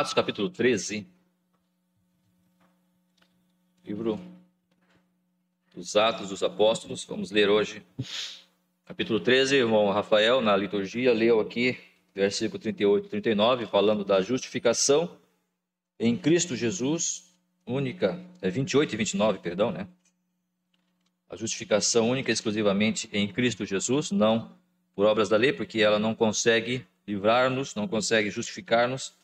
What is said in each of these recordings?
Atos capítulo 13. Livro dos Atos dos Apóstolos. Vamos ler hoje. Capítulo 13, irmão Rafael, na liturgia, leu aqui, versículo 38 e 39, falando da justificação em Cristo Jesus, única, 28 e 29, perdão, né? A justificação única e exclusivamente em Cristo Jesus, não por obras da lei, porque ela não consegue livrar-nos, não consegue justificar-nos,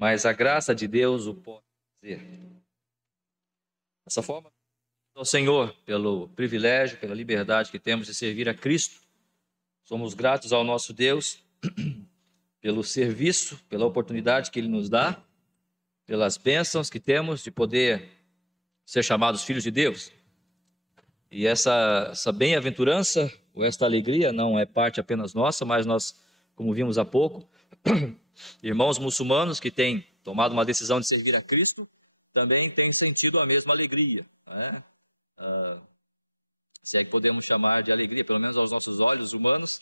mas a graça de Deus o pode fazer. Dessa forma, ao Senhor pelo privilégio, pela liberdade que temos de servir a Cristo. Somos gratos ao nosso Deus pelo serviço, pela oportunidade que Ele nos dá, pelas bênçãos que temos de poder ser chamados filhos de Deus. E essa bem-aventurança, ou esta alegria, não é parte apenas nossa, mas nós, como vimos há pouco, irmãos muçulmanos que têm tomado uma decisão de servir a Cristo, também têm sentido a mesma alegria, né? Se é que podemos chamar de alegria, pelo menos aos nossos olhos humanos,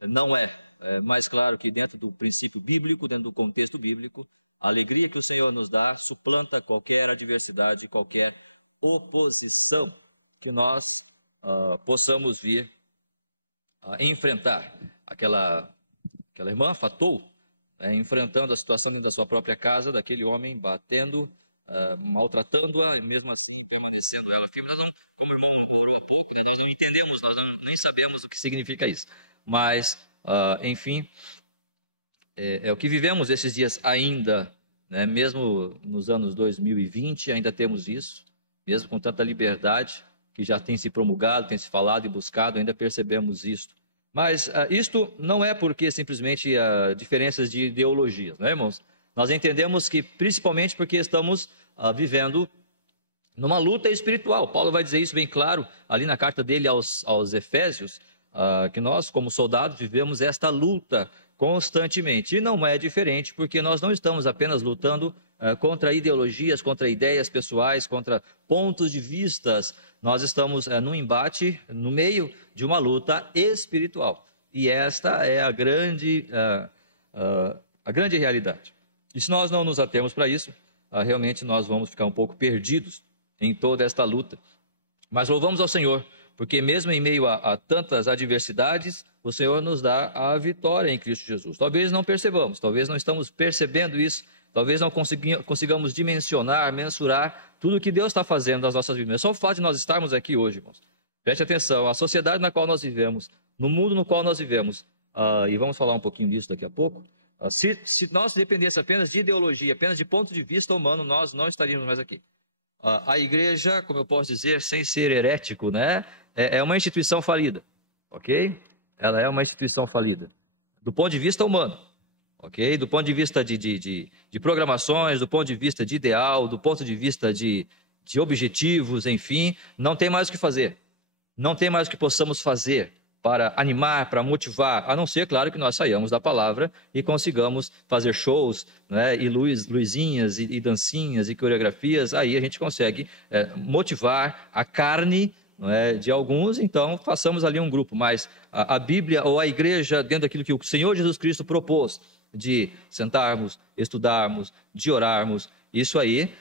não é. É mais claro que dentro do princípio bíblico, dentro do contexto bíblico, a alegria que o Senhor nos dá suplanta qualquer adversidade, qualquer oposição que nós possamos vir a enfrentar. Aquela irmã Fatou, enfrentando a situação da sua própria casa, daquele homem batendo, maltratando-a, e mesmo assim permanecendo ela firme. Nós não, como o irmão orou há pouco, né, nós não entendemos, nós nem sabemos o que significa isso. Mas, enfim, é o que vivemos esses dias ainda, né, mesmo nos anos 2020, ainda temos isso, mesmo com tanta liberdade que já tem se promulgado, tem se falado e buscado, ainda percebemos isso. Mas isto não é porque simplesmente diferenças de ideologias, não é, irmãos? Nós entendemos que principalmente porque estamos vivendo numa luta espiritual. Paulo vai dizer isso bem claro ali na carta dele aos Efésios, que nós, como soldados, vivemos esta luta constantemente. E não é diferente, porque nós não estamos apenas lutando contra ideologias, contra ideias pessoais, contra pontos de vistas. Nós estamos num embate, no meio de uma luta espiritual. E esta é a grande realidade. E se nós não nos atemos para isso, realmente nós vamos ficar um pouco perdidos em toda esta luta. Mas louvamos ao Senhor, porque mesmo em meio a tantas adversidades, o Senhor nos dá a vitória em Cristo Jesus. Talvez não percebamos, talvez não estamos percebendo isso, talvez não consigamos dimensionar, mensurar tudo o que Deus está fazendo nas nossas vidas. É só o fato de nós estarmos aqui hoje, irmãos. Preste atenção, a sociedade na qual nós vivemos, no mundo no qual nós vivemos, e vamos falar um pouquinho disso daqui a pouco, se nós dependêssemos apenas de ideologia, apenas de ponto de vista humano, nós não estaríamos mais aqui. A igreja, como eu posso dizer, sem ser herético, né, é uma instituição falida, ok? Ela é uma instituição falida, do ponto de vista humano, ok? Do ponto de vista de programações, do ponto de vista de ideal, do ponto de vista de objetivos, enfim, não tem mais o que fazer. Não tem mais o que possamos fazer para animar, para motivar, a não ser, claro, que nós saiamos da palavra e consigamos fazer shows, né, e luzinhas, e dancinhas, e coreografias. Aí a gente consegue motivar a carne, não é, de alguns, então façamos ali um grupo. Mas a Bíblia ou a igreja, dentro daquilo que o Senhor Jesus Cristo propôs, de sentarmos, estudarmos, de orarmos, isso aí,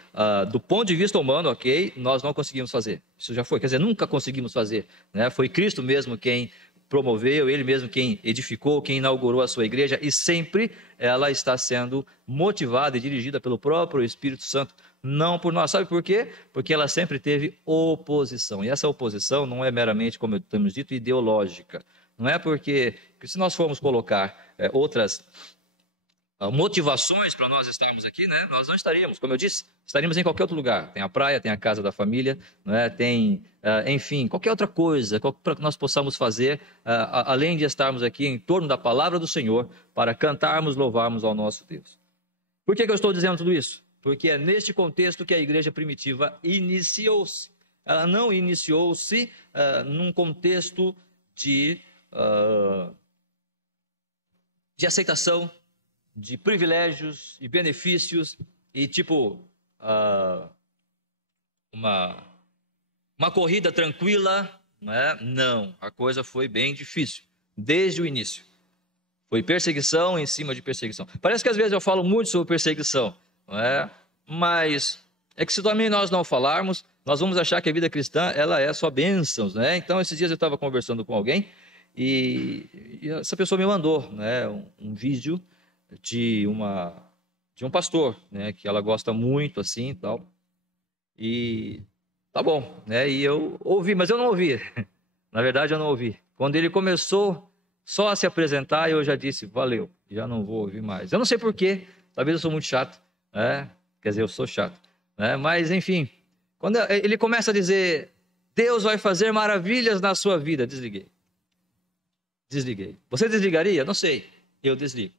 do ponto de vista humano, ok, nós não conseguimos fazer. Isso já foi, quer dizer, nunca conseguimos fazer, né? Foi Cristo mesmo quem promoveu, Ele mesmo quem edificou, quem inaugurou a sua igreja, e sempre ela está sendo motivada e dirigida pelo próprio Espírito Santo, não por nós. Sabe por quê? Porque ela sempre teve oposição, e essa oposição não é meramente, como temos dito, ideológica. Não é porque se nós formos colocar outras motivações para nós estarmos aqui, né, nós não estaríamos, como eu disse, estaríamos em qualquer outro lugar. Tem a praia, tem a casa da família, né, tem, enfim, qualquer outra coisa para que nós possamos fazer, além de estarmos aqui em torno da palavra do Senhor, para cantarmos, louvarmos ao nosso Deus. Por que eu estou dizendo tudo isso? Porque é neste contexto que a igreja primitiva iniciou-se. Ela não iniciou-se num contexto de aceitação, de privilégios e benefícios, e tipo uma corrida tranquila, né? Não, a coisa foi bem difícil, desde o início. Foi perseguição em cima de perseguição. Parece que às vezes eu falo muito sobre perseguição, não é? Mas é que se também nós não falarmos, nós vamos achar que a vida cristã, ela é só bênçãos, né? Então, esses dias eu estava conversando com alguém e essa pessoa me mandou, né, um vídeo de um pastor, né, que ela gosta muito, assim, e tal. E tá bom, né? E eu ouvi, mas eu não ouvi. Na verdade, eu não ouvi. Quando ele começou só a se apresentar, eu já disse, valeu, já não vou ouvir mais. Eu não sei por quê, talvez eu sou muito chato, né? Quer dizer, eu sou chato, né? Mas, enfim, quando ele começa a dizer, Deus vai fazer maravilhas na sua vida, desliguei. Você desligaria? Não sei, eu desligo.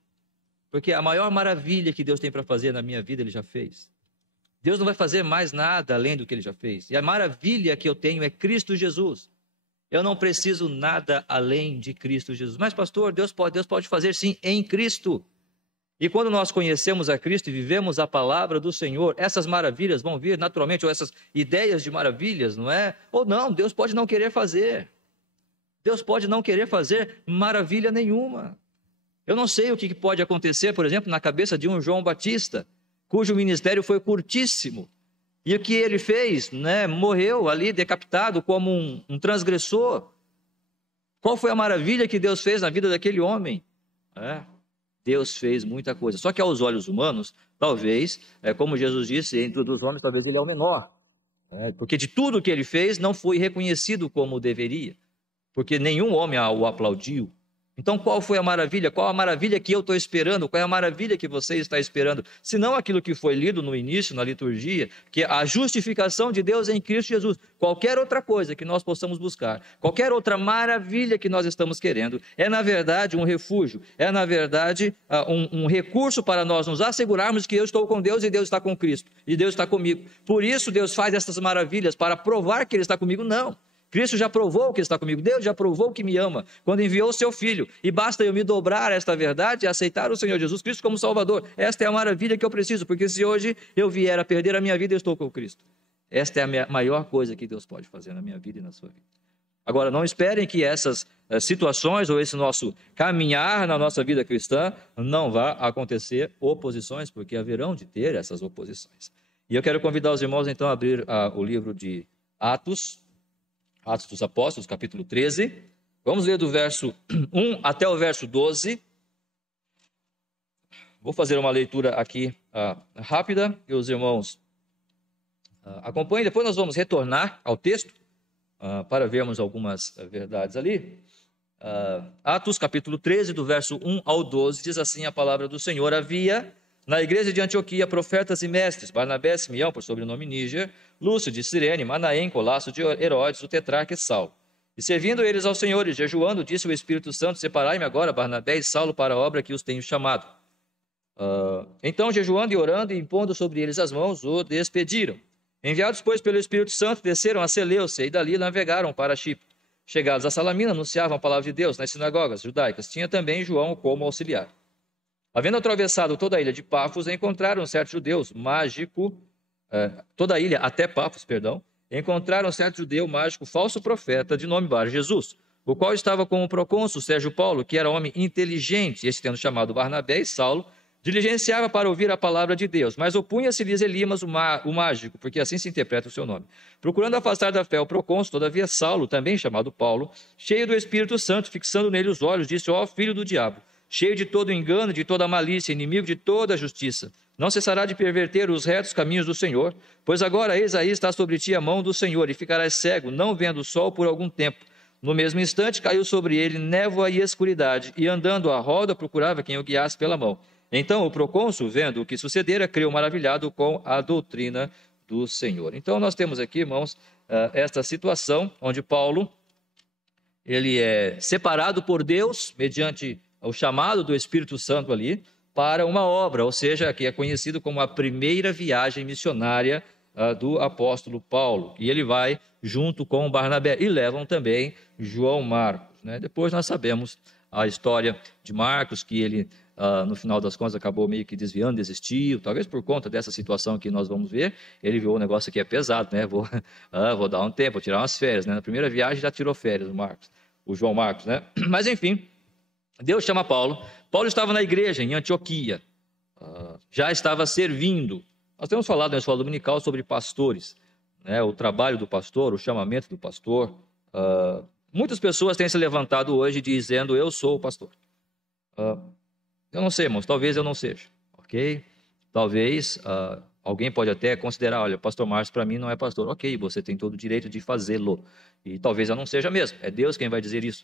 Porque a maior maravilha que Deus tem para fazer na minha vida, Ele já fez. Deus não vai fazer mais nada além do que Ele já fez. E a maravilha que eu tenho é Cristo Jesus. Eu não preciso nada além de Cristo Jesus. Mas, pastor, Deus pode fazer sim em Cristo. E quando nós conhecemos a Cristo e vivemos a palavra do Senhor, essas maravilhas vão vir naturalmente, ou essas ideias de maravilhas, não é? Ou não, Deus pode não querer fazer. Deus pode não querer fazer maravilha nenhuma. Eu não sei o que pode acontecer, por exemplo, na cabeça de um João Batista, cujo ministério foi curtíssimo. E o que ele fez, né? Morreu ali decapitado como um transgressor. Qual foi a maravilha que Deus fez na vida daquele homem? Deus fez muita coisa. Só que aos olhos humanos, talvez, como Jesus disse, entre os homens, talvez ele é o menor. Porque de tudo que ele fez, não foi reconhecido como deveria. Porque nenhum homem o aplaudiu. Então, qual foi a maravilha? Qual a maravilha que eu estou esperando? Qual é a maravilha que você está esperando? Se não aquilo que foi lido no início, na liturgia, que é a justificação de Deus em Cristo Jesus. Qualquer outra coisa que nós possamos buscar, qualquer outra maravilha que nós estamos querendo, é na verdade um refúgio, é na verdade um recurso para nós nos assegurarmos que eu estou com Deus e Deus está com Cristo, e Deus está comigo. Por isso Deus faz essas maravilhas, para provar que Ele está comigo? Não. Cristo já provou que está comigo, Deus já provou que me ama, quando enviou o seu Filho, e basta eu me dobrar a esta verdade e aceitar o Senhor Jesus Cristo como Salvador. Esta é a maravilha que eu preciso, porque se hoje eu vier a perder a minha vida, eu estou com Cristo. Esta é a maior coisa que Deus pode fazer na minha vida e na sua vida. Agora, não esperem que essas situações ou esse nosso caminhar na nossa vida cristã não vá acontecer oposições, porque haverão de ter essas oposições. E eu quero convidar os irmãos então a abrir o livro de Atos dos Apóstolos, capítulo 13. Vamos ler do verso 1 até o verso 12. Vou fazer uma leitura aqui rápida, e os irmãos acompanhem. Depois nós vamos retornar ao texto para vermos algumas verdades ali. Atos, capítulo 13, do verso 1 ao 12, diz assim a palavra do Senhor. Havia na igreja de Antioquia profetas e mestres, Barnabé, Simeão, por sobrenome Níger, Lúcio de Cirene, Manaém, Colasso de Herodes, o tetrarca e Saulo. E servindo eles ao Senhor e jejuando, disse o Espírito Santo, separai-me agora, Barnabé e Saulo, para a obra que os tenho chamado. Então, jejuando e orando e impondo sobre eles as mãos, o despediram. Enviados, pois, pelo Espírito Santo, desceram a Seleucia e dali navegaram para Chipre. Chegados a Salamina, anunciavam a palavra de Deus nas sinagogas judaicas. Tinha também João como auxiliar. Havendo atravessado toda a ilha de Pafos, encontraram certos judeus mágico, toda a ilha até Pafos, encontraram certo judeu mágico, falso profeta, de nome Bar Jesus, o qual estava com o procônsul Sérgio Paulo, que era homem inteligente, este tendo chamado Barnabé e Saulo, diligenciava para ouvir a palavra de Deus, mas opunha-se-lhes Elimas, o mágico, porque assim se interpreta o seu nome. Procurando afastar da fé o procônsul, todavia Saulo, também chamado Paulo, cheio do Espírito Santo, fixando nele os olhos, disse, ó filho do diabo, cheio de todo engano, de toda malícia, inimigo de toda a justiça, não cessará de perverter os retos caminhos do Senhor, pois agora, eis aí, está sobre ti a mão do Senhor, e ficarás cego, não vendo o sol por algum tempo. No mesmo instante caiu sobre ele névoa e escuridade, e andando à roda procurava quem o guiasse pela mão. Então o procônsul, vendo o que sucedera, creu maravilhado com a doutrina do Senhor. Então nós temos aqui, irmãos, esta situação onde Paulo, ele é separado por Deus, mediante o chamado do Espírito Santo ali, para uma obra, ou seja, que é conhecido como a primeira viagem missionária do apóstolo Paulo. E ele vai junto com Barnabé, e levam também João Marcos, né? Depois nós sabemos a história de Marcos, que ele, no final das contas, acabou meio que desviando, desistiu, talvez por conta dessa situação que nós vamos ver. Ele viu um negócio aqui é pesado, né? Vou dar um tempo, vou tirar umas férias, né? Na primeira viagem já tirou férias o João Marcos, né? Mas enfim, Deus chama Paulo. Paulo estava na igreja em Antioquia, já estava servindo. Nós temos falado na escola dominical sobre pastores, né? O trabalho do pastor, o chamamento do pastor. Muitas pessoas têm se levantado hoje dizendo, eu sou o pastor. Eu não sei, irmãos, talvez eu não seja, ok? Talvez alguém pode até considerar, olha, pastor Márcio para mim não é pastor. Ok, você tem todo o direito de fazê-lo. E talvez eu não seja mesmo, é Deus quem vai dizer isso.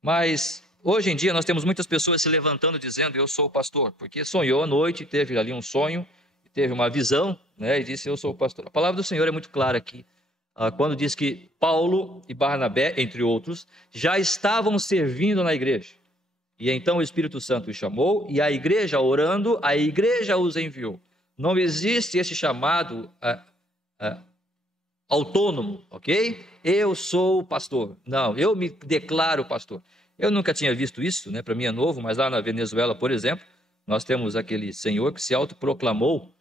Mas hoje em dia nós temos muitas pessoas se levantando dizendo, eu sou o pastor, porque sonhou à noite, teve ali um sonho, teve uma visão, né, e disse, eu sou o pastor. A palavra do Senhor é muito clara aqui, quando diz que Paulo e Barnabé, entre outros, já estavam servindo na igreja. E então o Espírito Santo os chamou, e a igreja orando, a igreja os enviou. Não existe esse chamado autônomo, ok? Eu sou o pastor. Não, eu me declaro pastor. Eu nunca tinha visto isso, né? Para mim é novo, mas lá na Venezuela, por exemplo, nós temos aquele senhor que se autoproclamou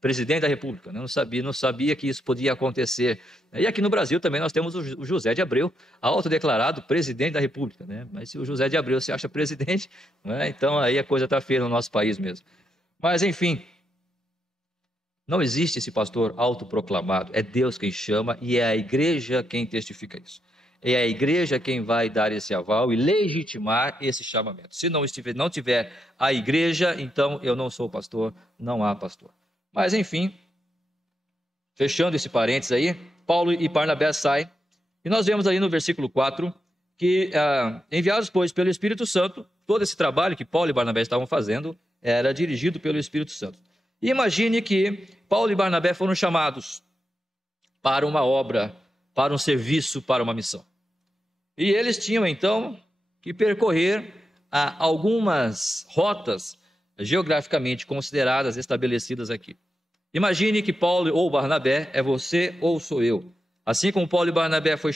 presidente da República. Né? Não sabia que isso podia acontecer. E aqui no Brasil também nós temos o José de Abreu, autodeclarado presidente da República. Né? Mas se o José de Abreu se acha presidente, né? Então aí a coisa está feia no nosso país mesmo. Mas enfim, não existe esse pastor autoproclamado. É Deus quem chama e é a igreja quem testifica isso. É a igreja quem vai dar esse aval e legitimar esse chamamento. Se não tiver a igreja, então eu não sou pastor, não há pastor. Mas, enfim, fechando esse parênteses aí, Paulo e Barnabé saem, e nós vemos ali no versículo 4, que enviados, pois, pelo Espírito Santo, todo esse trabalho que Paulo e Barnabé estavam fazendo, era dirigido pelo Espírito Santo. E imagine que Paulo e Barnabé foram chamados para uma obra, para um serviço, para uma missão. E eles tinham, então, que percorrer algumas rotas geograficamente consideradas, estabelecidas aqui. Imagine que Paulo ou Barnabé é você ou sou eu. Assim como Paulo e Barnabé foram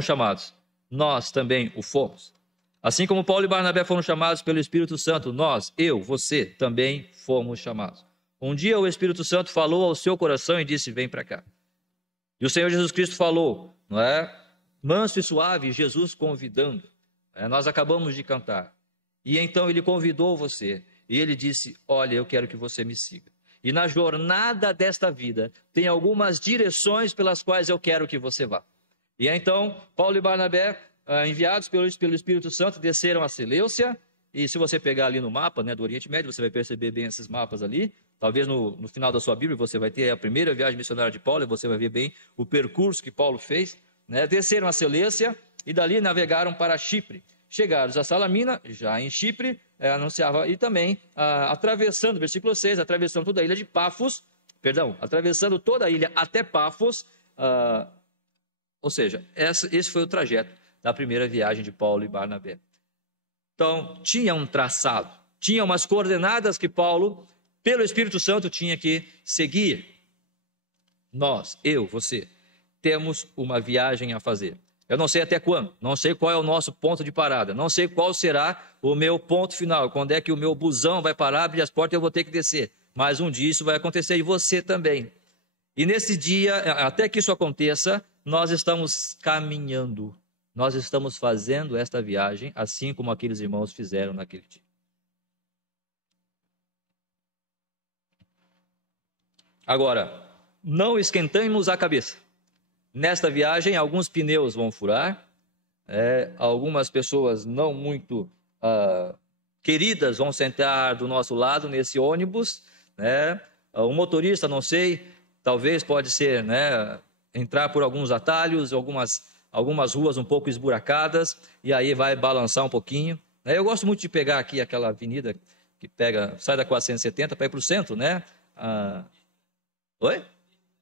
chamados, nós também o fomos. Assim como Paulo e Barnabé foram chamados pelo Espírito Santo, nós, eu, você, também fomos chamados. Um dia o Espírito Santo falou ao seu coração e disse, vem para cá. E o Senhor Jesus Cristo falou, não é? Manso e suave, Jesus convidando. Nós acabamos de cantar. E então ele convidou você. E ele disse, olha, eu quero que você me siga. E na jornada desta vida, tem algumas direções pelas quais eu quero que você vá. E então, Paulo e Barnabé, enviados pelo Espírito Santo, desceram a Seleucia. E se você pegar ali no mapa, né, do Oriente Médio, você vai perceber bem esses mapas ali. Talvez no final da sua Bíblia você vai ter a primeira viagem missionária de Paulo, e você vai ver bem o percurso que Paulo fez. Né? Desceram a Seleucia e dali navegaram para Chipre. Chegaram a Salamina, já em Chipre, anunciava, e também atravessando, versículo 6, atravessando toda a ilha de Pafos, atravessando toda a ilha até Pafos, ou seja, esse foi o trajeto da primeira viagem de Paulo e Barnabé. Então, tinha um traçado, tinha umas coordenadas que Paulo, pelo Espírito Santo, tinha que seguir. Nós, eu, você, temos uma viagem a fazer. Eu não sei até quando, não sei qual é o nosso ponto de parada, não sei qual será o meu ponto final, quando é que o meu busão vai parar, abrir as portas e eu vou ter que descer. Mas um dia isso vai acontecer e você também. E nesse dia, até que isso aconteça, nós estamos caminhando, nós estamos fazendo esta viagem, assim como aqueles irmãos fizeram naquele dia. Agora, não esquentemos a cabeça. Nesta viagem, alguns pneus vão furar, algumas pessoas não muito queridas vão sentar do nosso lado nesse ônibus, né? O motorista, não sei, talvez pode ser, né, entrar por alguns atalhos, algumas ruas um pouco esburacadas, e aí vai balançar um pouquinho. Eu gosto muito de pegar aqui aquela avenida que sai da 470 para ir para o centro, né? Oi?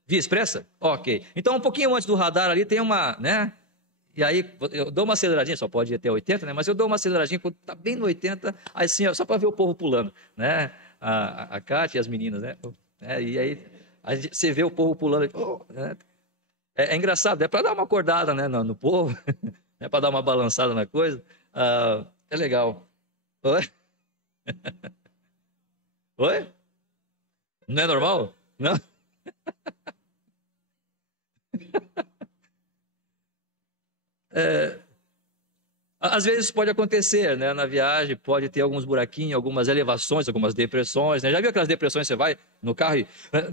Via Expressa? Ok. Então, um pouquinho antes do radar ali tem uma, né? E aí, eu dou uma aceleradinha, só pode ir até 80, né? Mas eu dou uma aceleradinha, quando tá bem no 80, assim, ó, só para ver o povo pulando, né? A Cátia e as meninas, né? E aí, você vê o povo pulando, né? É engraçado, é para dar uma acordada, né, no povo, é para dar uma balançada na coisa. É legal. Oi? Oi? Não é normal? Não? Às vezes pode acontecer, né? Na viagem pode ter alguns buraquinhos, algumas elevações, algumas depressões, né? Já viu aquelas depressões, você vai no carro e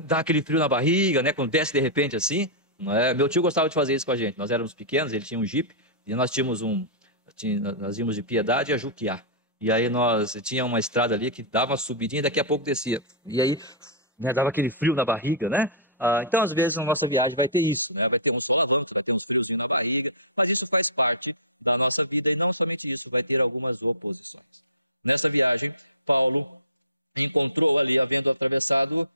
dá aquele frio na barriga, né? Quando desce de repente assim, né? Meu tio gostava de fazer isso com a gente. Nós éramos pequenos, ele tinha um Jeep e nós nós íamos de Piedade a Juquiá. E aí nós tinha uma estrada ali que dava uma subidinha e daqui a pouco descia. E aí, né, dava aquele frio na barriga, né? Então, às vezes, na nossa viagem vai ter isso, né? Vai ter uns friozinhos na barriga, mas isso faz parte da nossa vida e não somente isso, vai ter algumas oposições. Nessa viagem, Paulo encontrou ali, havendo atravessado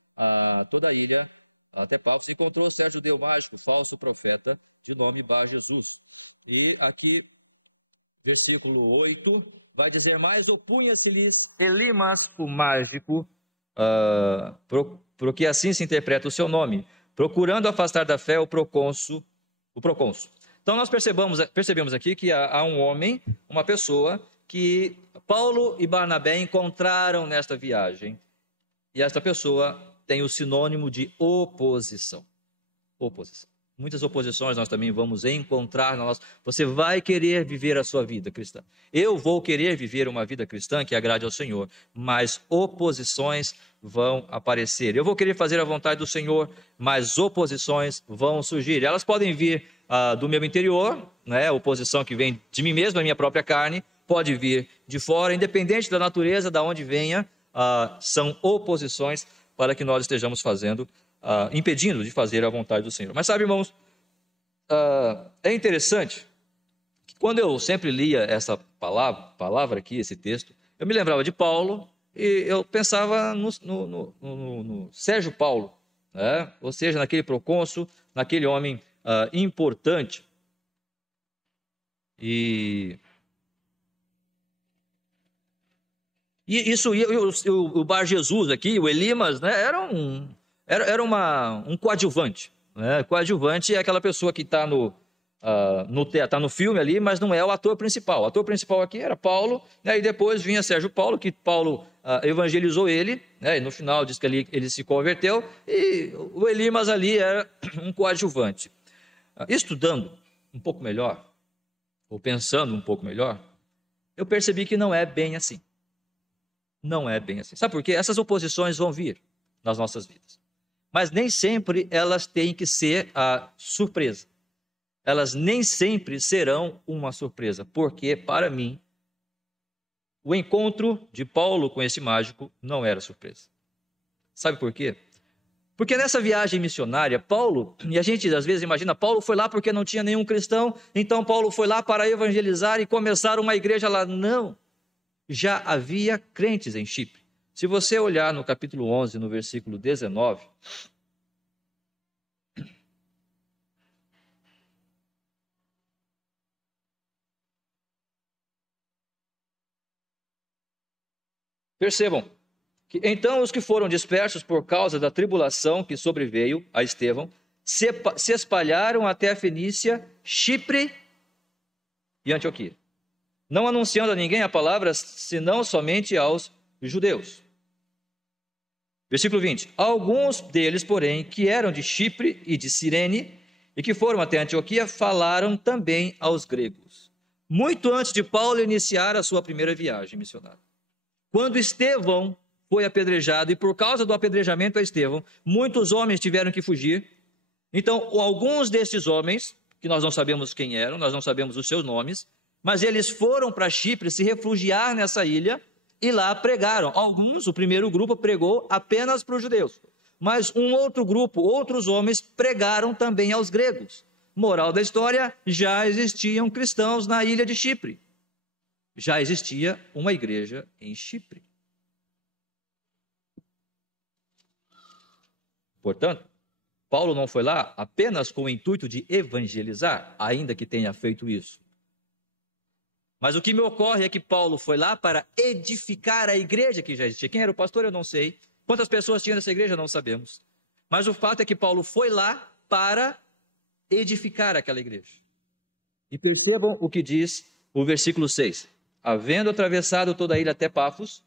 toda a ilha até Pafos, encontrou certo judeu mágico, falso profeta, de nome Bar Jesus. E aqui, versículo 8, vai dizer: mas opunha-se-lhes Elimas, o mágico, porque assim se interpreta o seu nome, procurando afastar da fé o procônsul. Então nós percebemos aqui que há um homem, uma pessoa, que Paulo e Barnabé encontraram nesta viagem, e esta pessoa tem o sinônimo de oposição. Oposição. Muitas oposições nós também vamos encontrar na nossa... Você vai querer viver a sua vida cristã. Eu vou querer viver uma vida cristã que agrade ao Senhor, mas oposições vão aparecer. Eu vou querer fazer a vontade do Senhor, mas oposições vão surgir. Elas podem vir do meu interior, né? Oposição que vem de mim mesmo, da minha própria carne, pode vir de fora, independente da natureza, da onde venha, são oposições para que nós estejamos fazendo, impedindo de fazer a vontade do Senhor. Mas sabe, irmãos, é interessante que quando eu sempre lia essa palavra aqui, esse texto, eu me lembrava de Paulo e eu pensava no Sérgio Paulo, né? Ou seja, naquele procônsul, naquele homem importante. E isso, o Bar Jesus aqui, o Elimas, né, era um coadjuvante. Né? Coadjuvante é aquela pessoa que está no filme ali, mas não é o ator principal. O ator principal aqui era Paulo, né, e depois vinha Sérgio Paulo, que Paulo evangelizou ele, né, e no final diz que ele se converteu, e o Elimas ali era um coadjuvante. Estudando um pouco melhor, ou pensando um pouco melhor, eu percebi que não é bem assim. Não é bem assim. Sabe por quê? Essas oposições vão vir nas nossas vidas. Mas nem sempre elas têm que ser a surpresa. Elas nem sempre serão uma surpresa. Porque, para mim, o encontro de Paulo com esse mágico não era surpresa. Sabe por quê? Porque nessa viagem missionária, Paulo, e a gente às vezes imagina, Paulo foi lá porque não tinha nenhum cristão, então Paulo foi lá para evangelizar e começar uma igreja lá. Não. Já havia crentes em Chipre. Se você olhar no capítulo 11, no versículo 19, percebam que então os que foram dispersos por causa da tribulação que sobreveio a Estevão se espalharam até a Fenícia, Chipre e Antioquia, não anunciando a ninguém a palavra, senão somente aos judeus. Versículo 20. Alguns deles, porém, que eram de Chipre e de Cirene, e que foram até Antioquia, falaram também aos gregos. Muito antes de Paulo iniciar a sua primeira viagem missionária. Quando Estevão foi apedrejado, e por causa do apedrejamento a Estevão, muitos homens tiveram que fugir. Então, alguns destes homens, que nós não sabemos quem eram, nós não sabemos os seus nomes, mas eles foram para Chipre se refugiar nessa ilha e lá pregaram. Alguns, o primeiro grupo, pregou apenas para os judeus. Mas um outro grupo, outros homens, pregaram também aos gregos. Moral da história, já existiam cristãos na ilha de Chipre. Já existia uma igreja em Chipre. Portanto, Paulo não foi lá apenas com o intuito de evangelizar, ainda que tenha feito isso. Mas o que me ocorre é que Paulo foi lá para edificar a igreja que já existia. Quem era o pastor, eu não sei. Quantas pessoas tinham nessa igreja, não sabemos. Mas o fato é que Paulo foi lá para edificar aquela igreja. E percebam o que diz o versículo 6. Havendo atravessado toda a ilha até Pafos,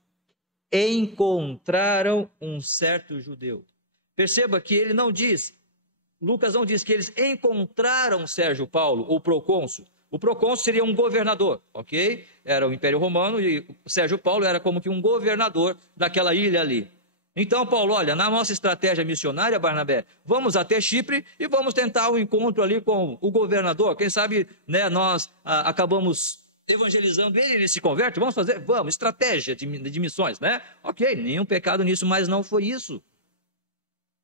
encontraram um certo judeu. Perceba que ele não diz, Lucas não diz que eles encontraram Sérgio Paulo, ou procônsul, O procônsul seria um governador, ok? Era o Império Romano e o Sérgio Paulo era como que um governador daquela ilha ali. Então, Paulo, olha, na nossa estratégia missionária, Barnabé, vamos até Chipre e vamos tentar um encontro ali com o governador. Quem sabe, né, nós acabamos evangelizando ele se converte. Vamos, estratégia de missões, né? Ok, nenhum pecado nisso, mas não foi isso.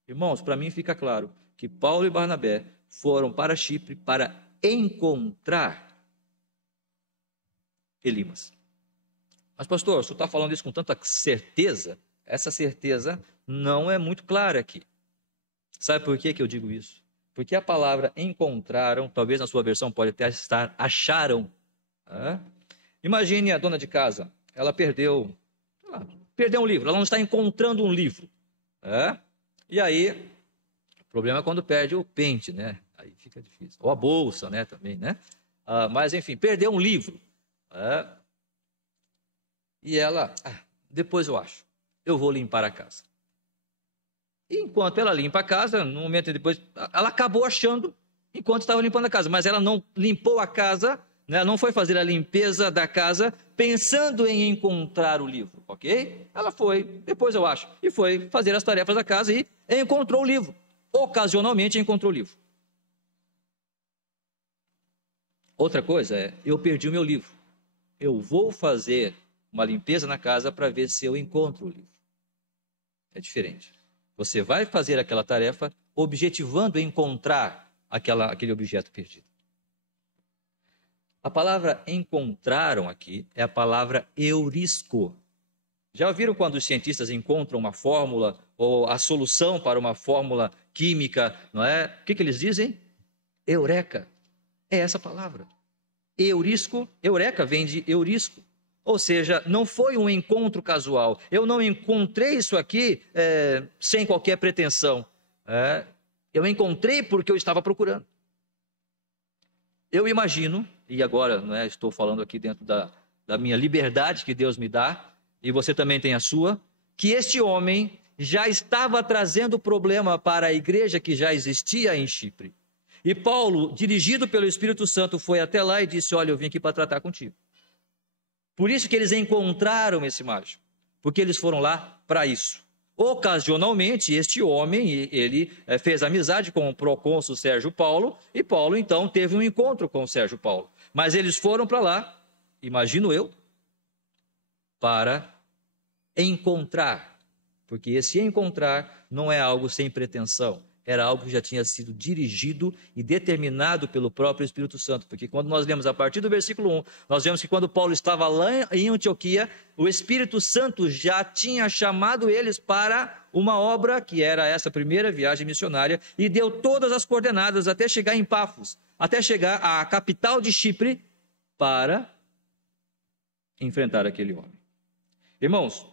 Irmãos, para mim fica claro que Paulo e Barnabé foram para Chipre para encontrar Elimas. Mas, pastor, o senhor está falando isso com tanta certeza? Essa certeza não é muito clara aqui. Sabe por que eu digo isso? Porque a palavra encontraram, talvez na sua versão pode até estar acharam. Imagine a dona de casa, ela perdeu um livro, ela não está encontrando um livro. E aí, o problema é quando perde o pente, né? Aí fica difícil. Ou a bolsa, né? Também, né? Mas, enfim, perdeu um livro. E ela, depois eu acho, eu vou limpar a casa. E enquanto ela limpa a casa, no momento depois, ela acabou achando enquanto estava limpando a casa, mas ela não limpou a casa, né? Não foi fazer a limpeza da casa pensando em encontrar o livro, ok? Ela foi, depois eu acho, e foi fazer as tarefas da casa e encontrou o livro. Ocasionalmente encontrou o livro. Outra coisa é, eu perdi o meu livro. Eu vou fazer uma limpeza na casa para ver se eu encontro o livro. É diferente. Você vai fazer aquela tarefa objetivando encontrar aquele objeto perdido. A palavra encontraram aqui é a palavra eurisco. Já ouviram quando os cientistas encontram uma fórmula ou a solução para uma fórmula química, não é? O que eles dizem? Eureka. É essa palavra. Eurisco, eureka vem de eurisco. Ou seja, não foi um encontro casual. Eu não encontrei isso aqui sem qualquer pretensão. Eu encontrei porque eu estava procurando. Eu imagino, e agora estou falando aqui dentro da minha liberdade que Deus me dá, e você também tem a sua, que este homem já estava trazendo problema para a igreja que já existia em Chipre. E Paulo, dirigido pelo Espírito Santo, foi até lá e disse, olha, eu vim aqui para tratar contigo. Por isso que eles encontraram esse mágico, porque eles foram lá para isso. Ocasionalmente, este homem, ele fez amizade com o procônsul Sérgio Paulo, e Paulo, então, teve um encontro com o Sérgio Paulo. Mas eles foram para lá, imagino eu, para encontrar, porque esse encontrar não é algo sem pretensão, era algo que já tinha sido dirigido e determinado pelo próprio Espírito Santo, porque quando nós lemos a partir do versículo 1, nós vemos que quando Paulo estava lá em Antioquia, o Espírito Santo já tinha chamado eles para uma obra, que era essa primeira viagem missionária, e deu todas as coordenadas até chegar em Pafos, até chegar à capital de Chipre, para enfrentar aquele homem. Irmãos,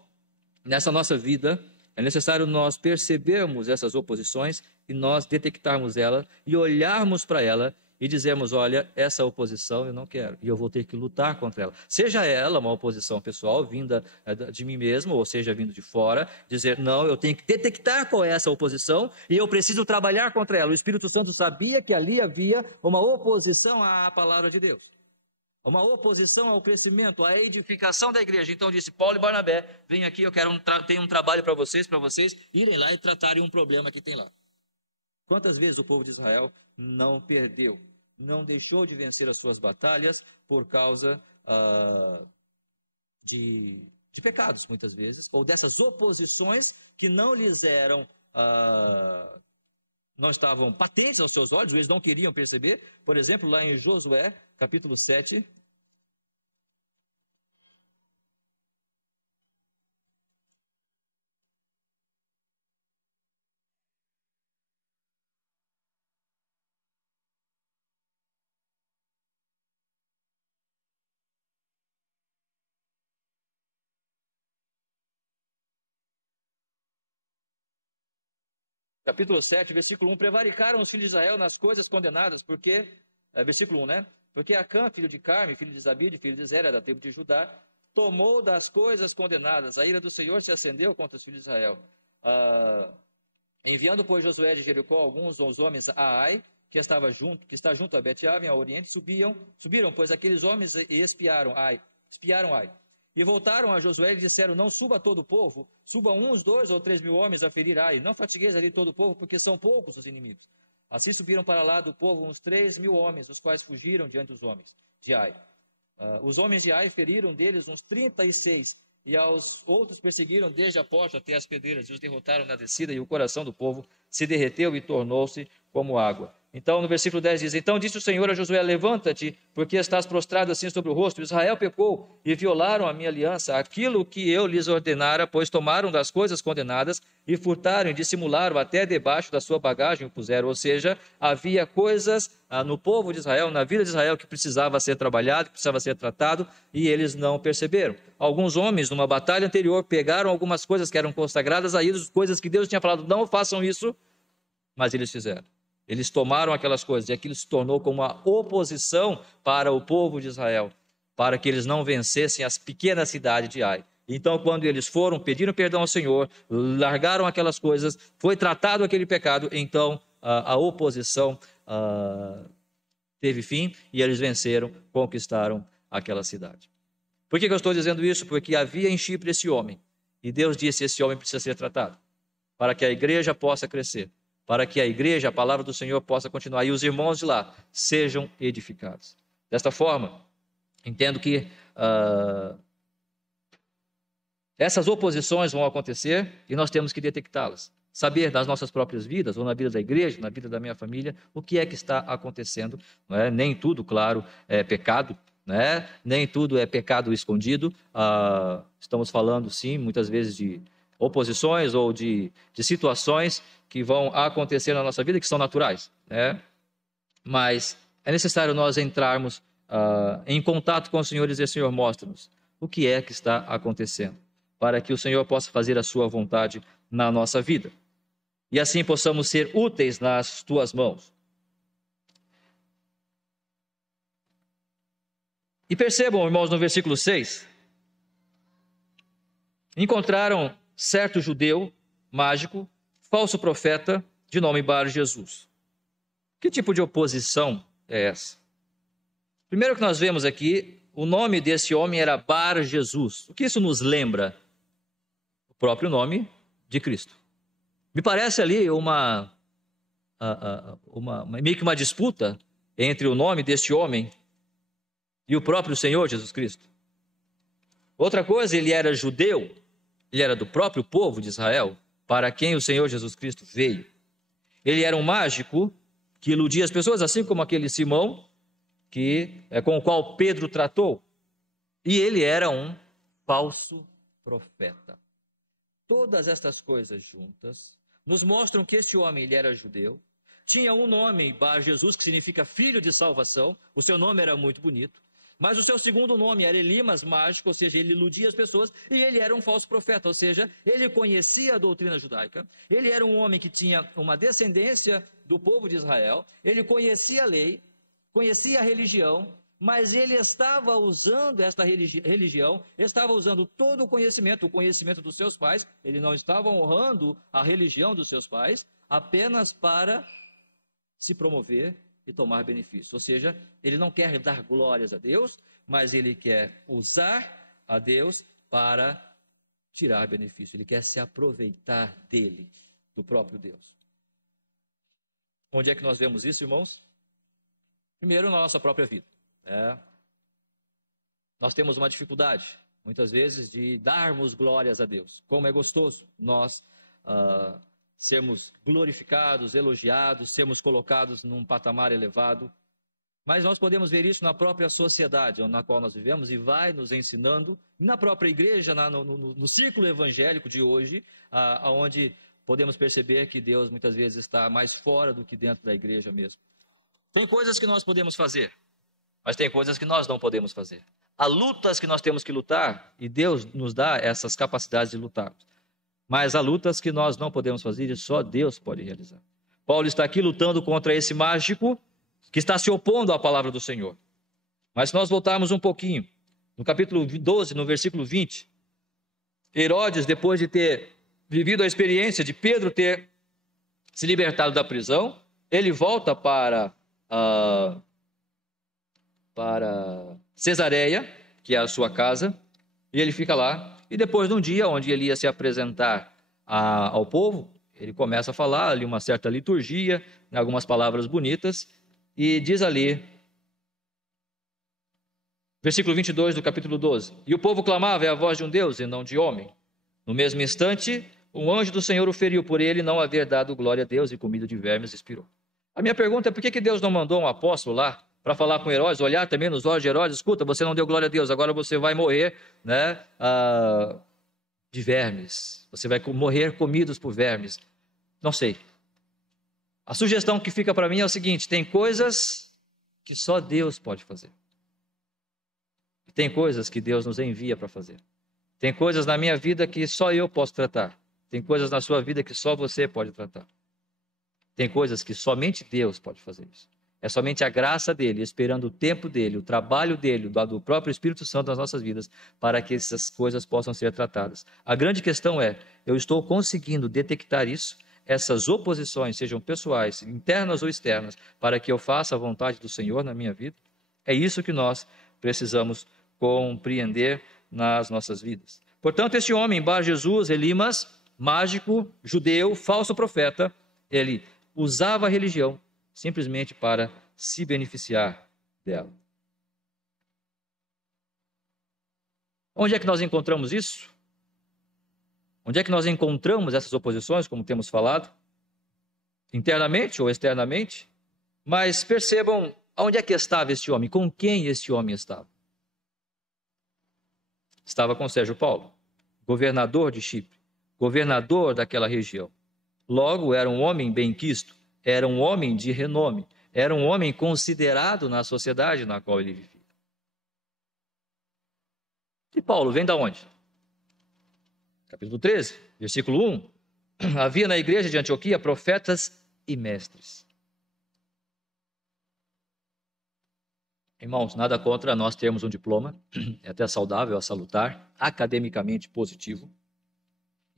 nessa nossa vida, é necessário nós percebermos essas oposições e nós detectarmos ela e olharmos para ela e dizermos, olha, essa oposição eu não quero e eu vou ter que lutar contra ela. Seja ela uma oposição pessoal, vinda de mim mesmo, ou seja, vindo de fora, dizer, não, eu tenho que detectar qual é essa oposição e eu preciso trabalhar contra ela. O Espírito Santo sabia que ali havia uma oposição à palavra de Deus. Uma oposição ao crescimento, à edificação da igreja. Então disse, Paulo e Barnabé, vem aqui, eu tenho um trabalho para vocês irem lá e tratarem um problema que tem lá. Quantas vezes o povo de Israel não perdeu, não deixou de vencer as suas batalhas por causa de pecados, muitas vezes, ou dessas oposições que não lhes eram, não estavam patentes aos seus olhos, eles não queriam perceber. Por exemplo, lá em Josué, capítulo 7, versículo 1, prevaricaram os filhos de Israel nas coisas condenadas, porque, versículo 1, né? Porque Acã, filho de Carme, filho de Zabide, filho de Zera, da tribo de Judá, tomou das coisas condenadas. A ira do Senhor se acendeu contra os filhos de Israel. Enviando, pois, Josué de Jericó alguns dos homens a Ai, que está junto a Bet-Aven, ao oriente, subiram, pois aqueles homens e espiaram Ai. E voltaram a Josué e disseram: não suba todo o povo, subam 1, 2 ou 3 mil homens a ferir Ai. Não fatigueis ali todo o povo, porque são poucos os inimigos. Assim subiram para lá do povo uns 3 mil homens, os quais fugiram diante dos homens de Ai. Os homens de Ai feriram deles uns 36, e aos outros perseguiram desde a porta até as pedreiras, e os derrotaram na descida, e o coração do povo se derreteu e tornou-se como água. Então, no versículo 10 diz: então disse o Senhor a Josué: levanta-te, porque estás prostrado assim sobre o rosto. Israel pecou e violaram a minha aliança, aquilo que eu lhes ordenara, pois tomaram das coisas condenadas e furtaram e dissimularam até debaixo da sua bagagem o puseram. Ou seja, havia coisas no povo de Israel, na vida de Israel, que precisava ser trabalhado, que precisava ser tratado, e eles não perceberam. Alguns homens, numa batalha anterior, pegaram algumas coisas que eram consagradas a ídolos, coisas que Deus tinha falado: não façam isso, mas eles fizeram. Eles tomaram aquelas coisas, e aquilo se tornou como uma oposição para o povo de Israel, para que eles não vencessem as pequenas cidades de Ai. Então, quando eles foram, pediram perdão ao Senhor, largaram aquelas coisas, foi tratado aquele pecado, então a oposição teve fim, e eles venceram, conquistaram aquela cidade. Por que eu estou dizendo isso? Porque havia em Chipre esse homem, e Deus disse: esse homem precisa ser tratado, para que a igreja possa crescer, para que a igreja, a palavra do Senhor, possa continuar, e os irmãos de lá sejam edificados. Desta forma, entendo que essas oposições vão acontecer, e nós temos que detectá-las. Saber das nossas próprias vidas, ou na vida da igreja, na vida da minha família, o que é que está acontecendo. Não é? Nem tudo, claro, é pecado, né? Nem tudo é pecado escondido. Estamos falando, sim, muitas vezes de oposições ou de situações que vão acontecer na nossa vida, que são naturais, né? Mas é necessário nós entrarmos em contato com o Senhor e dizer: Senhor, mostra-nos o que é que está acontecendo, para que o Senhor possa fazer a sua vontade na nossa vida, e assim possamos ser úteis nas tuas mãos. E percebam, irmãos, no versículo 6, encontraram certo judeu mágico, falso profeta, de nome Bar-Jesus. Que tipo de oposição é essa? Primeiro que nós vemos aqui, o nome desse homem era Bar-Jesus. O que isso nos lembra? O próprio nome de Cristo. Me parece ali meio que uma disputa entre o nome deste homem e o próprio Senhor Jesus Cristo. Outra coisa, ele era judeu, ele era do próprio povo de Israel, para quem o Senhor Jesus Cristo veio. Ele era um mágico que iludia as pessoas, assim como aquele Simão, com o qual Pedro tratou. E ele era um falso profeta. Todas estas coisas juntas nos mostram que este homem, ele era judeu, tinha um nome, Bar-Jesus, que significa filho de salvação. O seu nome era muito bonito. Mas o seu segundo nome era Elimas, mágico, ou seja, ele iludia as pessoas, e ele era um falso profeta, ou seja, ele conhecia a doutrina judaica, ele era um homem que tinha uma descendência do povo de Israel, ele conhecia a lei, conhecia a religião, mas ele estava usando esta religião, estava usando todo o conhecimento dos seus pais, ele não estava honrando a religião dos seus pais, apenas para se promover e tomar benefício. Ou seja, ele não quer dar glórias a Deus, mas ele quer usar a Deus para tirar benefício. Ele quer se aproveitar dele, do próprio Deus. Onde é que nós vemos isso, irmãos? Primeiro, na nossa própria vida. Nós temos uma dificuldade, muitas vezes, de darmos glórias a Deus. Como é gostoso nós sermos glorificados, elogiados, sermos colocados num patamar elevado. Mas nós podemos ver isso na própria sociedade na qual nós vivemos, e vai nos ensinando, na própria igreja, no círculo evangélico de hoje, onde podemos perceber que Deus muitas vezes está mais fora do que dentro da igreja mesmo. Tem coisas que nós podemos fazer, mas tem coisas que nós não podemos fazer. Há lutas que nós temos que lutar, e Deus nos dá essas capacidades de lutar. Mas há lutas que nós não podemos fazer e só Deus pode realizar. Paulo está aqui lutando contra esse mágico que está se opondo à palavra do Senhor. Mas se nós voltarmos um pouquinho, no capítulo 12, no versículo 20, Herodes, depois de ter vivido a experiência de Pedro ter se libertado da prisão, ele volta para Cesareia, que é a sua casa, e ele fica lá. E depois de um dia onde ele ia se apresentar ao povo, ele começa a falar ali uma certa liturgia, algumas palavras bonitas, e diz ali, versículo 22 do capítulo 12, e o povo clamava, é a voz de um Deus e não de homem. No mesmo instante, um anjo do Senhor o feriu por ele não haver dado glória a Deus e comida de vermes expirou. A minha pergunta é por que Deus não mandou um apóstolo lá para falar com Herodes, olhar também nos olhos de Herodes, escuta, você não deu glória a Deus, agora você vai morrer, né, de vermes, você vai morrer comidos por vermes. Não sei. A sugestão que fica para mim é o seguinte, tem coisas que só Deus pode fazer. Tem coisas que Deus nos envia para fazer. Tem coisas na minha vida que só eu posso tratar. Tem coisas na sua vida que só você pode tratar. Tem coisas que somente Deus pode fazer isso. É somente a graça dele, esperando o tempo dele, o trabalho dele, do próprio Espírito Santo nas nossas vidas, para que essas coisas possam ser tratadas. A grande questão é, eu estou conseguindo detectar isso, essas oposições, sejam pessoais, internas ou externas, para que eu faça a vontade do Senhor na minha vida? É isso que nós precisamos compreender nas nossas vidas. Portanto, este homem, Bar Jesus, Elimas, mágico, judeu, falso profeta, ele usava a religião simplesmente para se beneficiar dela. Onde é que nós encontramos isso? Onde é que nós encontramos essas oposições, como temos falado? Internamente ou externamente? Mas percebam, onde é que estava este homem? Com quem este homem estava? Estava com Sérgio Paulo, governador de Chipre, governador daquela região. Logo, era um homem benquisto, era um homem de renome, era um homem considerado na sociedade na qual ele vivia. E Paulo vem da onde? Capítulo 13, versículo 1. Havia na igreja de Antioquia profetas e mestres. Irmãos, nada contra nós termos um diploma, é até saudável, é salutar, academicamente positivo.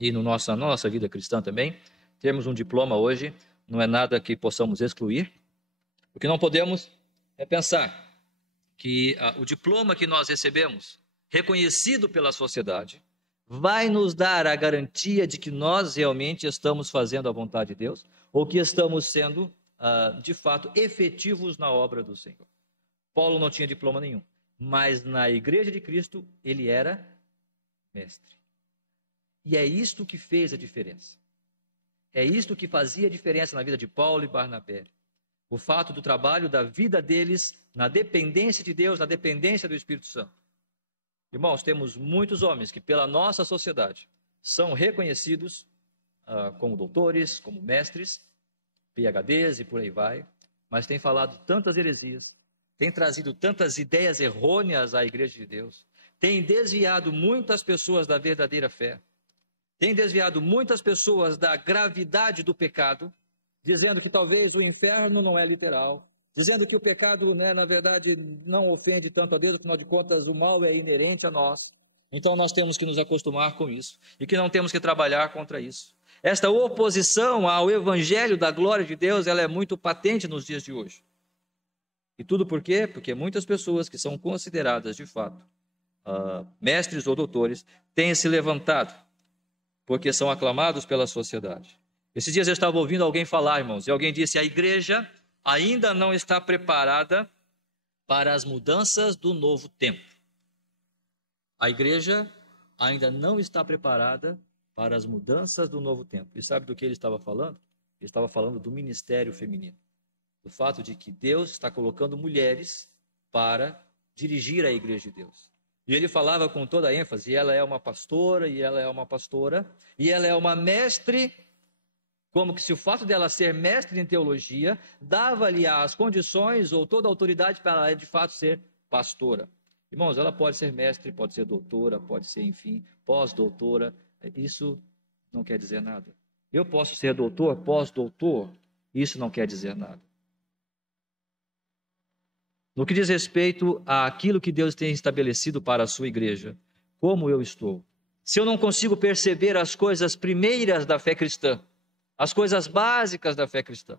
E na nossa vida cristã também, termos um diploma hoje não é nada que possamos excluir. O que não podemos é pensar que o diploma que nós recebemos, reconhecido pela sociedade, vai nos dar a garantia de que nós realmente estamos fazendo a vontade de Deus ou que estamos sendo, de fato, efetivos na obra do Senhor. Paulo não tinha diploma nenhum, mas na igreja de Cristo ele era mestre. E é isto que fez a diferença. É isto que fazia a diferença na vida de Paulo e Barnabé. O fato do trabalho, da vida deles, na dependência de Deus, na dependência do Espírito Santo. Irmãos, temos muitos homens que pela nossa sociedade são reconhecidos como doutores, como mestres, PhDs e por aí vai, mas têm falado tantas heresias, têm trazido tantas ideias errôneas à igreja de Deus, têm desviado muitas pessoas da verdadeira fé, têm desviado muitas pessoas da gravidade do pecado, dizendo que talvez o inferno não é literal, dizendo que o pecado, na verdade, não ofende tanto a Deus, afinal de contas, o mal é inerente a nós. Então nós temos que nos acostumar com isso e que não temos que trabalhar contra isso. Esta oposição ao evangelho da glória de Deus, ela é muito patente nos dias de hoje. E tudo por quê? Porque muitas pessoas que são consideradas, de fato, mestres ou doutores, têm se levantado, porque são aclamados pela sociedade. Esses dias eu estava ouvindo alguém falar, irmãos, e alguém disse, a igreja ainda não está preparada para as mudanças do novo tempo. A igreja ainda não está preparada para as mudanças do novo tempo. E sabe do que ele estava falando? Ele estava falando do ministério feminino. Do fato de que Deus está colocando mulheres para dirigir a igreja de Deus. E ele falava com toda a ênfase, e ela é uma pastora, e ela é uma pastora, e ela é uma mestre, como que se o fato dela ser mestre em teologia, dava-lhe as condições ou toda a autoridade para ela de fato ser pastora. Irmãos, ela pode ser mestre, pode ser doutora, pode ser, enfim, pós-doutora, isso não quer dizer nada. Eu posso ser doutor, pós-doutor, isso não quer dizer nada. No que diz respeito àquilo que Deus tem estabelecido para a sua igreja, como eu estou? Se eu não consigo perceber as coisas primeiras da fé cristã, as coisas básicas da fé cristã,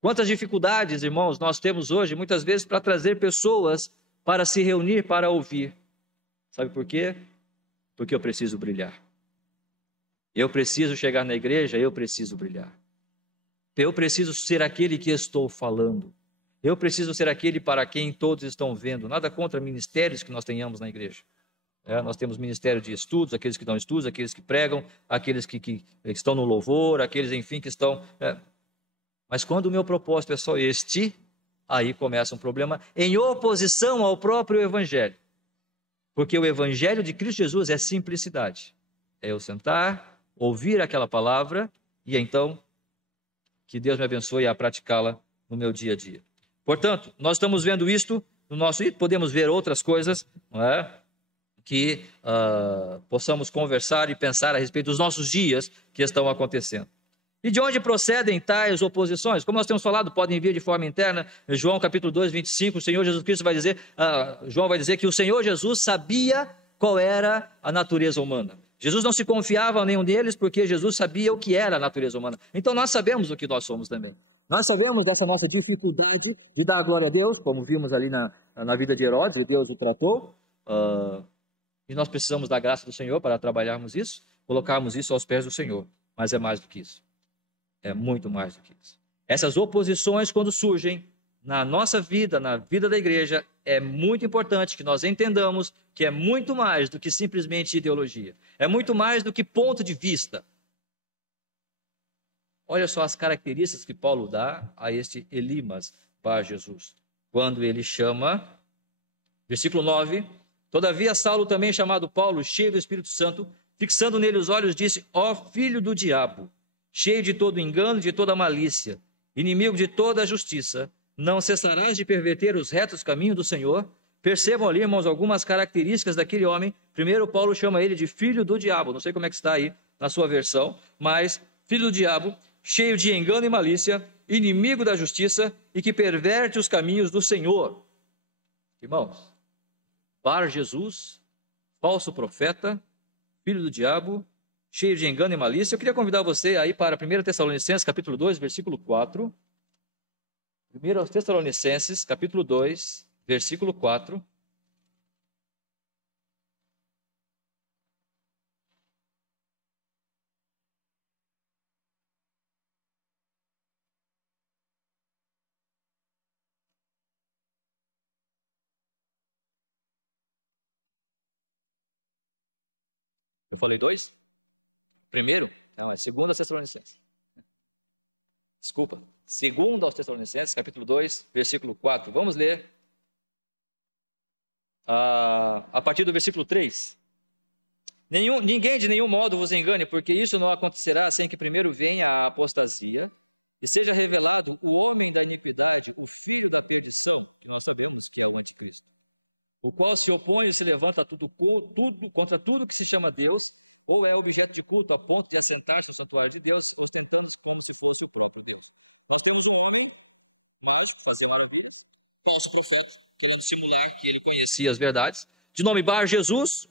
Quantas dificuldades, irmãos, nós temos hoje, muitas vezes, para trazer pessoas para se reunir, para ouvir. Sabe por quê? Porque eu preciso brilhar. Eu preciso chegar na igreja, eu preciso brilhar. Eu preciso ser aquele que estou falando. Eu preciso ser aquele para quem todos estão vendo. Nada contra ministérios que nós tenhamos na igreja. Nós temos ministério de estudos, aqueles que dão estudos, aqueles que pregam, aqueles que estão no louvor, aqueles, enfim, que estão... Mas quando o meu propósito é só este, aí começa um problema em oposição ao próprio Evangelho. Porque o Evangelho de Cristo Jesus é simplicidade. É eu sentar, ouvir aquela palavra e então que Deus me abençoe a praticá-la no meu dia a dia. Portanto, nós estamos vendo isto no nosso... E podemos ver outras coisas, não é? Que possamos conversar e pensar a respeito dos nossos dias que estão acontecendo. E de onde procedem tais oposições? Como nós temos falado, podem vir de forma interna. João capítulo 2, 25, o Senhor Jesus Cristo vai dizer, João vai dizer que o Senhor Jesus sabia qual era a natureza humana. Jesus não se confiava a nenhum deles porque Jesus sabia o que era a natureza humana. Então nós sabemos o que nós somos também. Nós sabemos dessa nossa dificuldade de dar glória a Deus, como vimos ali na vida de Herodes, e Deus o tratou. E nós precisamos da graça do Senhor para trabalharmos isso, colocarmos isso aos pés do Senhor. Mas é mais do que isso. É muito mais do que isso. Essas oposições, quando surgem na nossa vida, na vida da igreja, é muito importante que nós entendamos que é muito mais do que simplesmente ideologia. É muito mais do que ponto de vista. Olha só as características que Paulo dá a este Elimas Bar Jesus. Quando ele chama, versículo 9, todavia Saulo, também chamado Paulo, cheio do Espírito Santo, fixando nele os olhos, disse, ó filho do diabo, cheio de todo engano, de toda malícia, inimigo de toda a justiça, não cessarás de perverter os retos caminhos do Senhor? Percebam ali, irmãos, algumas características daquele homem. Primeiro, Paulo chama ele de filho do diabo. Não sei como é que está aí na sua versão, mas filho do diabo, cheio de engano e malícia, inimigo da justiça e que perverte os caminhos do Senhor. Irmãos, Bar Jesus, falso profeta, filho do diabo, cheio de engano e malícia. Eu queria convidar você aí para 1 Tessalonicenses, capítulo 2, versículo 4. 1 Tessalonicenses, capítulo 2, versículo 4. Eu falei 2? Primeiro? Não, é 2 Tessalonicenses. Desculpa. 2 Tessalonicenses, capítulo 2, versículo 4. Vamos ler a partir do versículo 3. Ninguém de nenhum modo vos engane, porque isso não acontecerá sem que primeiro venha a apostasia e seja revelado o homem da iniquidade, o filho da perdição, que nós sabemos que é o anticristo, o qual se opõe e se levanta contra tudo que se chama Deus, ou é objeto de culto a ponto de assentar-se no santuário de Deus, ostentando como se fosse o próprio Deus. Nós temos um homem, mas fazendo maravilhas, falso profeta, querendo simular que ele conhecia as verdades, de nome Bar Jesus,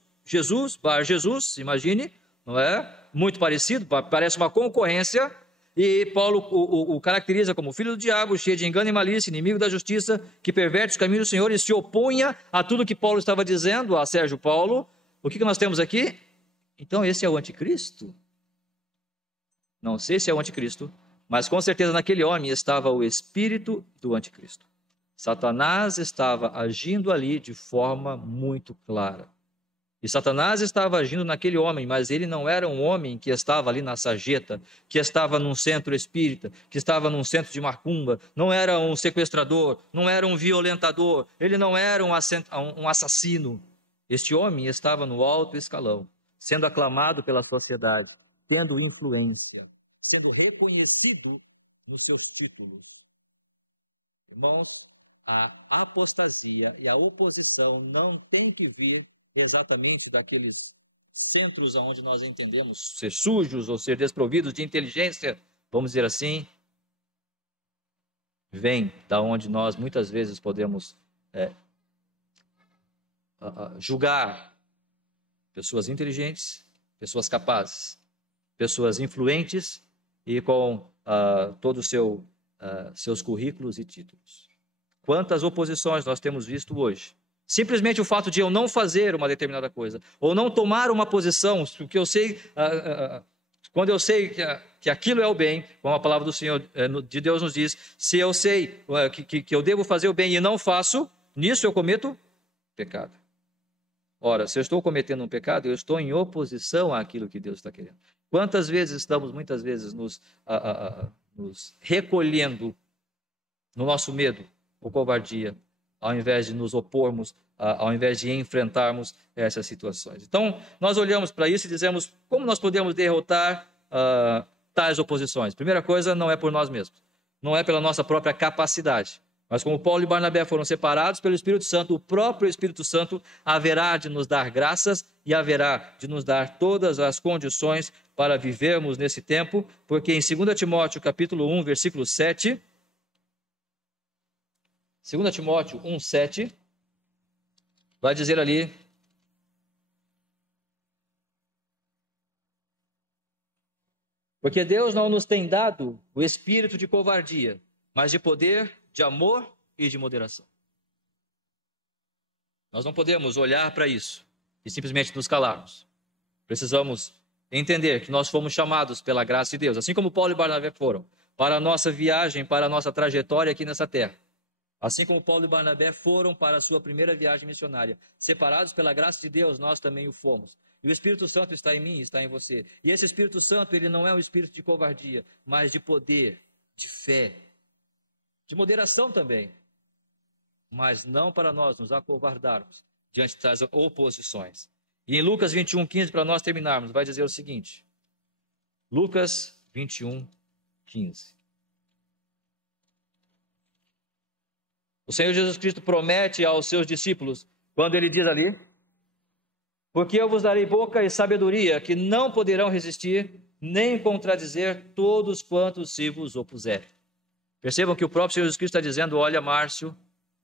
Bar Jesus, imagine, não é? Muito parecido, parece uma concorrência, e Paulo o caracteriza como filho do diabo, cheio de engano e malícia, inimigo da justiça, que perverte os caminhos do Senhor e se opunha a tudo que Paulo estava dizendo, a Sérgio Paulo. O que nós temos aqui? Então esse é o anticristo? Não sei se é o anticristo, mas com certeza naquele homem estava o espírito do anticristo. Satanás estava agindo ali de forma muito clara. E Satanás estava agindo naquele homem, mas ele não era um homem que estava ali na sarjeta, que estava num centro espírita, que estava num centro de macumba, não era um sequestrador, não era um violentador, ele não era um assassino. Este homem estava no alto escalão, sendo aclamado pela sociedade, tendo influência, sendo reconhecido nos seus títulos. Irmãos, a apostasia e a oposição não tem que vir exatamente daqueles centros onde nós entendemos ser sujos ou ser desprovidos de inteligência, vamos dizer assim. Vem da onde nós muitas vezes podemos julgar pessoas inteligentes, pessoas capazes, pessoas influentes e com todo o seu seus currículos e títulos. Quantas oposições nós temos visto hoje? Simplesmente o fato de eu não fazer uma determinada coisa, ou não tomar uma posição, porque eu sei, quando eu sei que aquilo é o bem, como a palavra do Senhor, de Deus nos diz, se eu sei que eu devo fazer o bem e não faço, nisso eu cometo pecado. Ora, se eu estou cometendo um pecado, eu estou em oposição àquilo que Deus está querendo. Quantas vezes estamos, muitas vezes, nos recolhendo no nosso medo ou covardia, ao invés de nos opormos, ao invés de enfrentarmos essas situações. Então, nós olhamos para isso e dizemos, como nós podemos derrotar tais oposições? Primeira coisa, não é por nós mesmos, não é pela nossa própria capacidade, mas como Paulo e Barnabé foram separados pelo Espírito Santo, o próprio Espírito Santo haverá de nos dar graças e haverá de nos dar todas as condições para vivermos nesse tempo, porque em 2 Timóteo capítulo 1, versículo 7, 2 Timóteo 1, 7, vai dizer ali: porque Deus não nos tem dado o espírito de covardia, mas de poder, de amor e de moderação. Nós não podemos olhar para isso e simplesmente nos calarmos. Precisamos entender que nós fomos chamados pela graça de Deus, assim como Paulo e Barnabé foram, para a nossa viagem, para a nossa trajetória aqui nessa terra. Assim como Paulo e Barnabé foram para a sua primeira viagem missionária, separados pela graça de Deus, nós também o fomos. E o Espírito Santo está em mim, está em você. E esse Espírito Santo, ele não é um espírito de covardia, mas de poder, de fé, de moderação também. Mas não para nós nos acovardarmos diante das oposições. E em Lucas 21, 15, para nós terminarmos, vai dizer o seguinte. Lucas 21, 15. O Senhor Jesus Cristo promete aos seus discípulos, quando ele diz ali: porque eu vos darei boca e sabedoria, que não poderão resistir, nem contradizer todos quantos se vos opuserem. Percebam que o próprio Senhor Jesus Cristo está dizendo: olha, Márcio,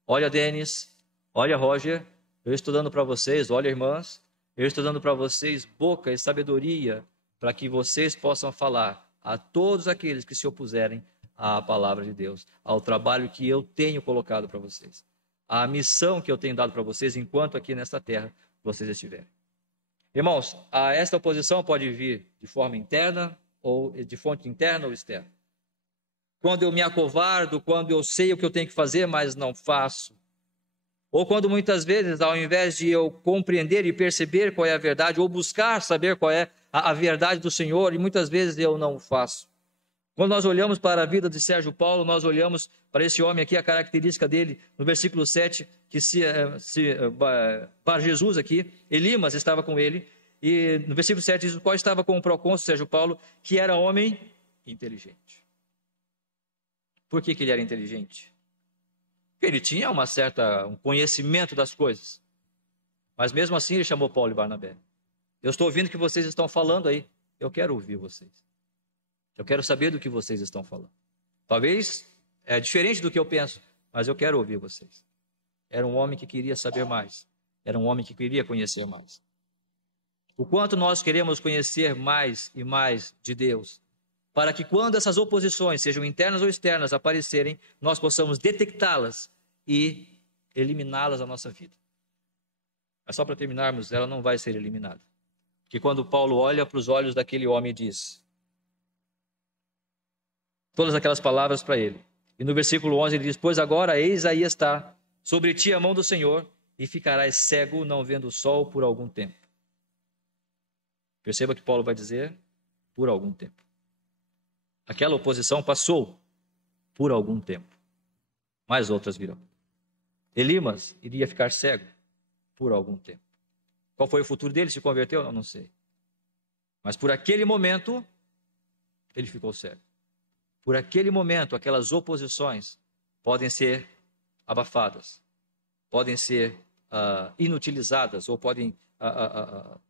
olha, Denis, olha, Roger, eu estou dando para vocês, olha, irmãs, eu estou dando para vocês boca e sabedoria, para que vocês possam falar a todos aqueles que se opuserem à palavra de Deus, ao trabalho que eu tenho colocado para vocês, à missão que eu tenho dado para vocês, enquanto aqui nesta terra vocês estiverem. Irmãos, esta oposição pode vir de forma interna, ou de fonte interna ou externa. Quando eu me acovardo, quando eu sei o que eu tenho que fazer, mas não faço. Ou quando muitas vezes, ao invés de eu compreender e perceber qual é a verdade, ou buscar saber qual é a verdade do Senhor, e muitas vezes eu não faço. Quando nós olhamos para a vida de Sérgio Paulo, nós olhamos para esse homem aqui, a característica dele, no versículo 7, que para Jesus aqui, Elimas estava com ele, e no versículo 7 diz: qual estava com o procônsul Sérgio Paulo, que era homem inteligente. Por que ele era inteligente? Porque ele tinha um conhecimento das coisas. Mas mesmo assim ele chamou Paulo e Barnabé. Eu estou ouvindo o que vocês estão falando aí. Eu quero ouvir vocês. Eu quero saber do que vocês estão falando. Talvez é diferente do que eu penso, mas eu quero ouvir vocês. Era um homem que queria saber mais. Era um homem que queria conhecer mais. O quanto nós queremos conhecer mais e mais de Deus, para que quando essas oposições, sejam internas ou externas, aparecerem, nós possamos detectá-las e eliminá-las da nossa vida. Mas só para terminarmos, ela não vai ser eliminada. Porque quando Paulo olha para os olhos daquele homem e diz todas aquelas palavras para ele, e no versículo 11 ele diz: pois agora eis aí está sobre ti a mão do Senhor, e ficarás cego, não vendo o sol por algum tempo. Perceba que Paulo vai dizer: por algum tempo. Aquela oposição passou por algum tempo, mas outras virão. Elimas iria ficar cego por algum tempo. Qual foi o futuro dele? Se converteu? Não sei. Mas por aquele momento, ele ficou cego. Por aquele momento, aquelas oposições podem ser abafadas, podem ser inutilizadas, ou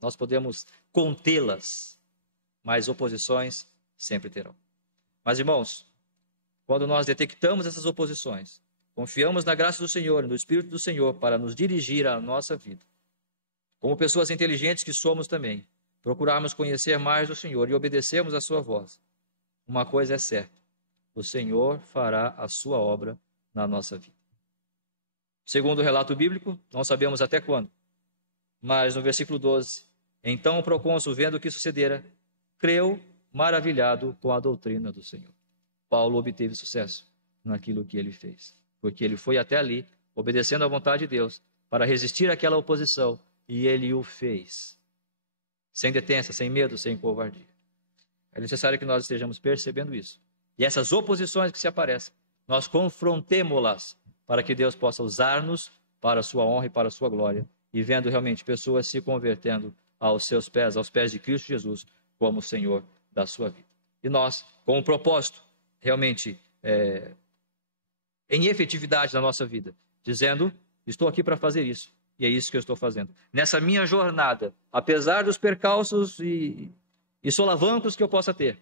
nós podemos contê-las, mas oposições sempre terão. Mas, irmãos, quando nós detectamos essas oposições, confiamos na graça do Senhor e no Espírito do Senhor para nos dirigir à nossa vida, como pessoas inteligentes que somos também, procurarmos conhecer mais do Senhor e obedecermos a sua voz. Uma coisa é certa: o Senhor fará a sua obra na nossa vida. Segundo o relato bíblico, não sabemos até quando, mas no versículo 12, então o procônsul, vendo o que sucedera, creu maravilhado com a doutrina do Senhor. Paulo obteve sucesso naquilo que ele fez, porque ele foi até ali, obedecendo à vontade de Deus, para resistir àquela oposição, e ele o fez, sem detença, sem medo, sem covardia. É necessário que nós estejamos percebendo isso. E essas oposições que se aparecem, nós confrontemo-las, para que Deus possa usar-nos para a sua honra e para a sua glória, e vendo realmente pessoas se convertendo aos seus pés, aos pés de Cristo Jesus, como Senhor da sua vida. E nós, com um propósito realmente em efetividade na nossa vida, dizendo, estou aqui para fazer isso, e é isso que eu estou fazendo. Nessa minha jornada, apesar dos percalços e solavancos que eu possa ter,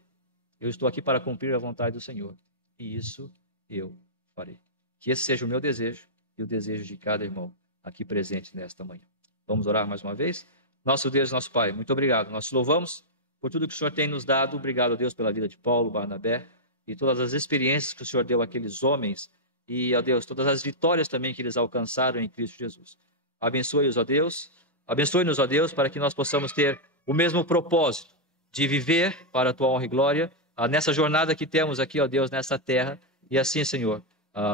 eu estou aqui para cumprir a vontade do Senhor, e isso eu farei. Que esse seja o meu desejo e o desejo de cada irmão aqui presente nesta manhã. Vamos orar mais uma vez? Nosso Deus e nosso Pai, muito obrigado. Nós te louvamos por tudo que o Senhor tem nos dado. Obrigado, Deus, pela vida de Paulo, Barnabé e todas as experiências que o Senhor deu àqueles homens e, ó Deus, todas as vitórias também que eles alcançaram em Cristo Jesus. Abençoe-os, ó Deus. Abençoe-nos, ó Deus, para que nós possamos ter o mesmo propósito de viver para a tua honra e glória nessa jornada que temos aqui, ó Deus, nessa terra. E assim, Senhor,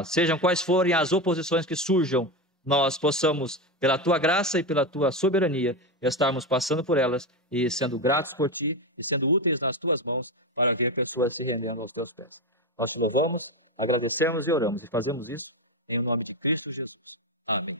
sejam quais forem as oposições que surjam, nós possamos, pela tua graça e pela tua soberania, estarmos passando por elas e sendo gratos por ti e sendo úteis nas tuas mãos para ver pessoas se rendendo aos teus pés. Nós te louvamos, agradecemos e oramos e fazemos isso em nome de Cristo Jesus. Amém.